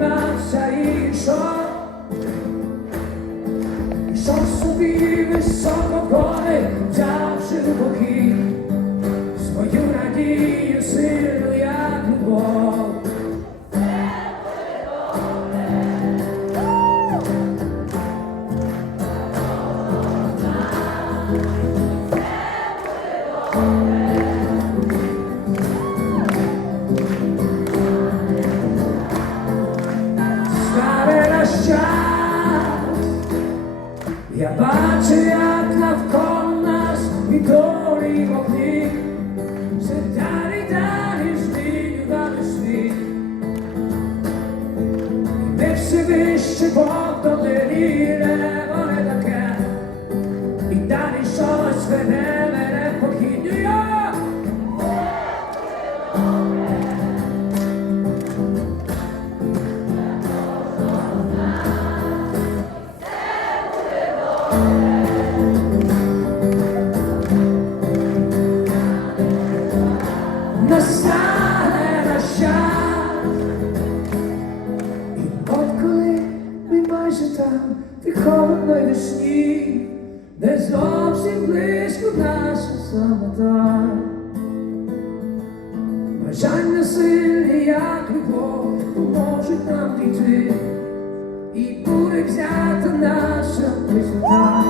піднявся і йшов, йшов собі високо гори, час, я бачу, як навколо нас і відорі вогні, все далі, далі змінювали світ, ми все вище Бог долині. Настане наш. І от коли ми майже там, ти весні, не зовсім близько наша самота. Бажання сильні, як любов, поможуть нам дійти, і буде взята висота,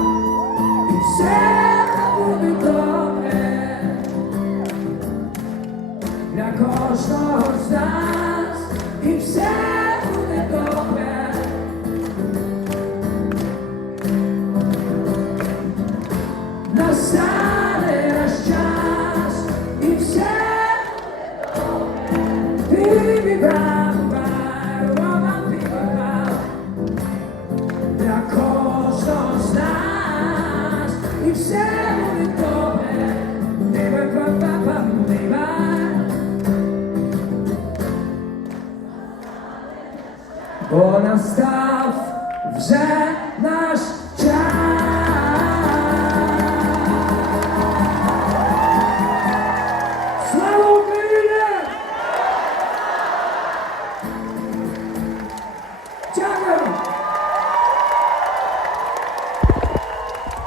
і все буде добре для кожного з нас, і все буде добре. Настане Бо настав вже наш